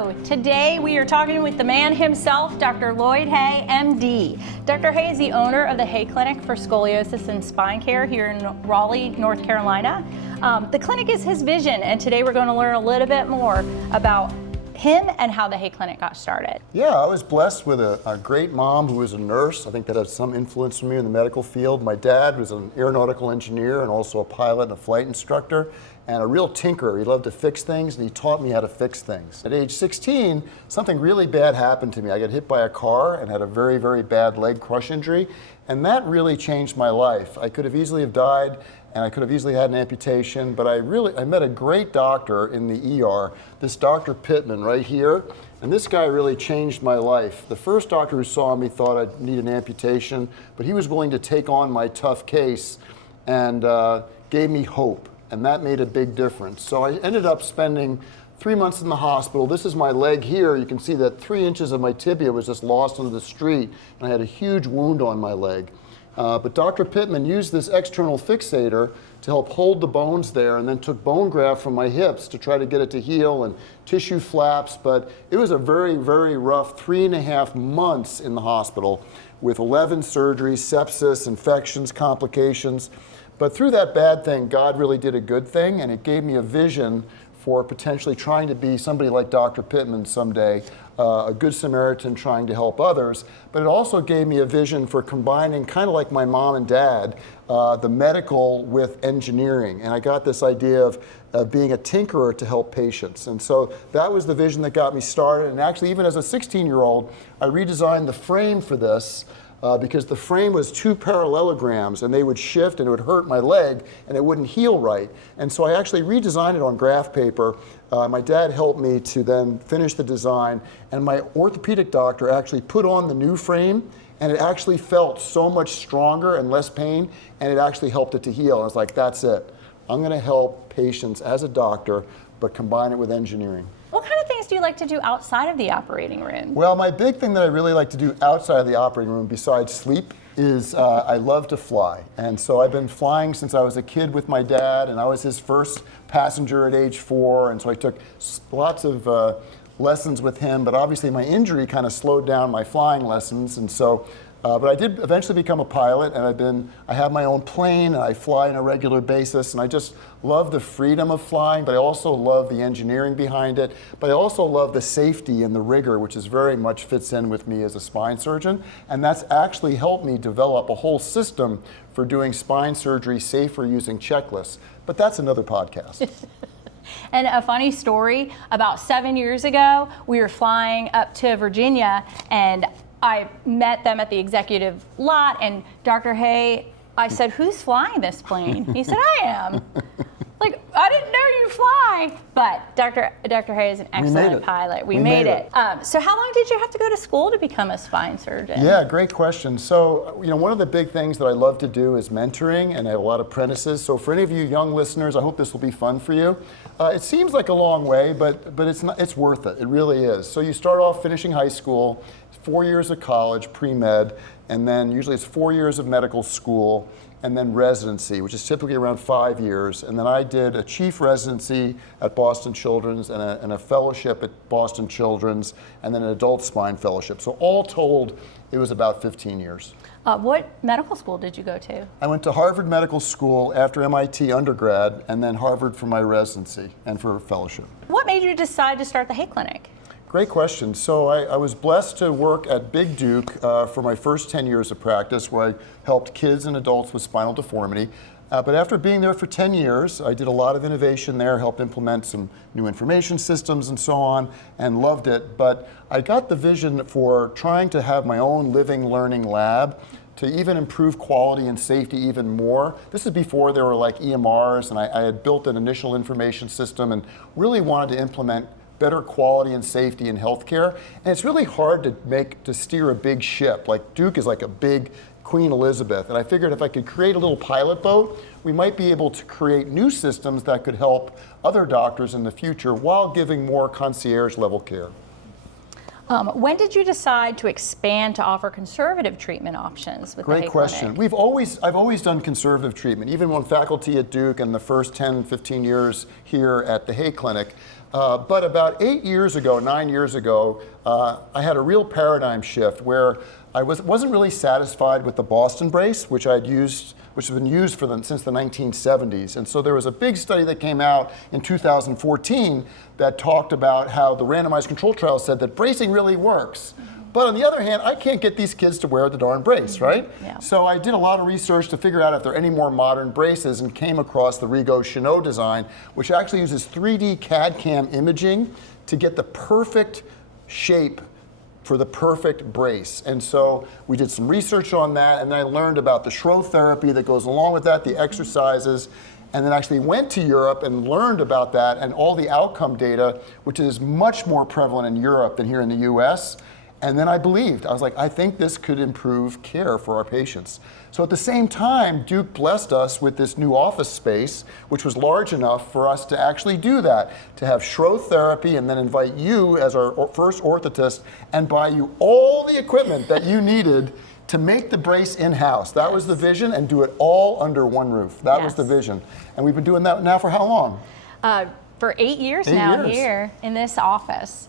Hello, today we are talking with the man himself, Dr. Lloyd Hey, MD. Dr. Hey is the owner of the Hey Clinic for Scoliosis and Spine Care here in Raleigh, North Carolina. The clinic is his vision, and today we're going to learn a little bit more about him and how the Hey Clinic got started. Yeah, I was blessed with a great mom who was a nurse. I think that had some influence on me in the medical field. My dad was an aeronautical engineer and also a pilot and a flight instructor, and a real tinkerer. He loved to fix things, and he taught me how to fix things. At age 16, something really bad happened to me. I got hit by a car and had a very, very bad leg crush injury, and that really changed my life. I could have easily have died, and I could have easily had an amputation, but I met a great doctor in the ER, this Dr. Pittman right here, and this guy really changed my life. The first doctor who saw me thought I'd need an amputation, but he was willing to take on my tough case and gave me hope, and that made a big difference. So I ended up spending 3 months in the hospital. This is my leg here. You can see that 3 inches of my tibia was just lost into the street, and I had a huge wound on my leg. But Dr. Pittman used this external fixator to help hold the bones there, and then took bone graft from my hips to try to get it to heal, and tissue flaps. But it was a very, very rough 3.5 months in the hospital with 11 surgeries, sepsis, infections, complications. But through that bad thing, God really did a good thing, and it gave me a vision for potentially trying to be somebody like Dr. Pittman someday, a good Samaritan trying to help others. But it also gave me a vision for combining, kind of like my mom and dad, the medical with engineering. And I got this idea of being a tinkerer to help patients. And so that was the vision that got me started. And actually, even as a 16-year-old, I redesigned the frame for this, because the frame was 2 parallelograms, and they would shift and it would hurt my leg and it wouldn't heal right. And so I actually redesigned it on graph paper. My dad helped me to then finish the design, and my orthopedic doctor actually put on the new frame, and it actually felt so much stronger and less pain, and it actually helped it to heal. I was like, that's it. I'm gonna help patients as a doctor, but combine it with engineering. What kind of things do you like to do outside of the operating room? Well, my big thing that I really like to do outside of the operating room, besides sleep, is I love to fly. And so I've been flying since I was a kid with my dad, and I was his first passenger at age 4, and so I took lots of lessons with him, but obviously my injury kind of slowed down my flying lessons, and so but I did eventually become a pilot, and I have my own plane, and I fly on a regular basis, and I just love the freedom of flying, but I also love the engineering behind it, but I also love the safety and the rigor, which is very much fits in with me as a spine surgeon, and that's actually helped me develop a whole system for doing spine surgery safer using checklists, but that's another podcast. And a funny story, about 7 years ago, we were flying up to Virginia, and I met them at the executive lot, and Dr. Hey, I said, who's flying this plane? He said, I am. Like, I didn't know you fly. But Dr. Hey is an excellent pilot. We made it. So how long did you have to go to school to become a spine surgeon? Yeah, great question. So, one of the big things that I love to do is mentoring, and I have a lot of apprentices. So for any of you young listeners, I hope this will be fun for you. It seems like a long way, but it's worth it. It really is. So you start off finishing high school, 4 years of college, pre-med, and then usually it's 4 years of medical school, and then residency, which is typically around 5 years. And then I did a chief residency at Boston Children's and a fellowship at Boston Children's, and then an adult spine fellowship. So all told, it was about 15 years. What medical school did you go to? I went to Harvard Medical School after MIT undergrad, and then Harvard for my residency and for fellowship. What made you decide to start the Hey Clinic? Great question. So I was blessed to work at Big Duke for my first 10 years of practice, where I helped kids and adults with spinal deformity. But after being there for 10 years, I did a lot of innovation there, helped implement some new information systems and so on, and loved it. But I got the vision for trying to have my own living, learning lab to even improve quality and safety even more. This is before there were like EMRs, and I had built an initial information system and really wanted to implement better quality and safety in healthcare. And it's really hard to steer a big ship. Like Duke is like a big Queen Elizabeth. And I figured if I could create a little pilot boat, we might be able to create new systems that could help other doctors in the future while giving more concierge level care. When did you decide to expand to offer conservative treatment options with the Hey Great question. Clinic? I've always done conservative treatment, even when faculty at Duke and the first 10, 15 years here at the Hey Clinic. But about 9 years ago, I had a real paradigm shift where I wasn't really satisfied with the Boston brace, which has been used since the 1970s. And so there was a big study that came out in 2014 that talked about how the randomized control trial said that bracing really works. But on the other hand, I can't get these kids to wear the darn brace, right? Yeah. So I did a lot of research to figure out if there are any more modern braces and came across the Rigo Chenot design, which actually uses 3D CAD/CAM imaging to get the perfect shape for the perfect brace. And so we did some research on that, and then I learned about the Schroth therapy that goes along with that, the exercises, and then actually went to Europe and learned about that and all the outcome data, which is much more prevalent in Europe than here in the US. And then I was like, I think this could improve care for our patients. So at the same time, Duke blessed us with this new office space, which was large enough for us to actually do that, to have Schroth therapy and then invite you as our first orthotist and buy you all the equipment that you needed to make the brace in-house. That was the vision, and do it all under one roof. That was the vision. And we've been doing that now for how long? For 8 years now here in this office.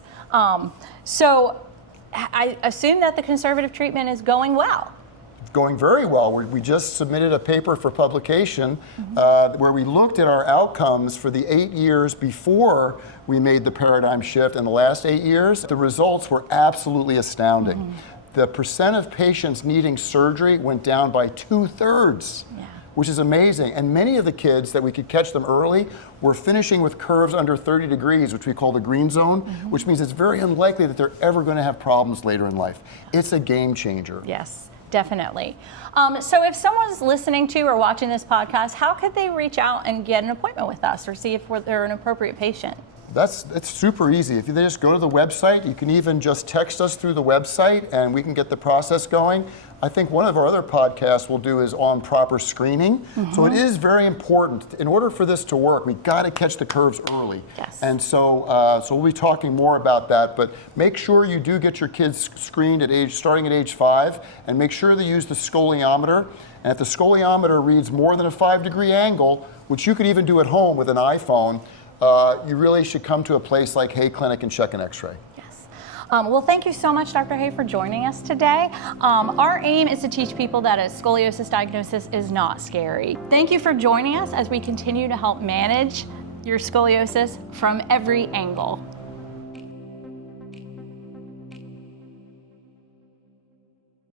So I assume that the conservative treatment is going well. Going very well. We just submitted a paper for publication where we looked at our outcomes for the 8 years before we made the paradigm shift and the last 8 years. The results were absolutely astounding. The percent of patients needing surgery went down by 2/3. Which is amazing. And many of the kids that we could catch them early were finishing with curves under 30 degrees, which we call the green zone, which means it's very unlikely that they're ever going to have problems later in life. It's a game changer. Yes, definitely. So if someone's listening to or watching this podcast, how could they reach out and get an appointment with us or see if they're an appropriate patient? It's super easy. If they just go to the website, you can even just text us through the website and we can get the process going. I think one of our other podcasts we'll do is on proper screening. So it is very important. In order for this to work, we got to catch the curves early. Yes. And so we'll be talking more about that, but make sure you do get your kids screened starting at age 5, and make sure they use the scoliometer. And if the scoliometer reads more than a 5-degree angle, which you could even do at home with an iPhone, you really should come to a place like Hey Clinic and check an x-ray. Yes. Well, thank you so much, Dr. Hey, for joining us today. Our aim is to teach people that a scoliosis diagnosis is not scary. Thank you for joining us as we continue to help manage your scoliosis from every angle.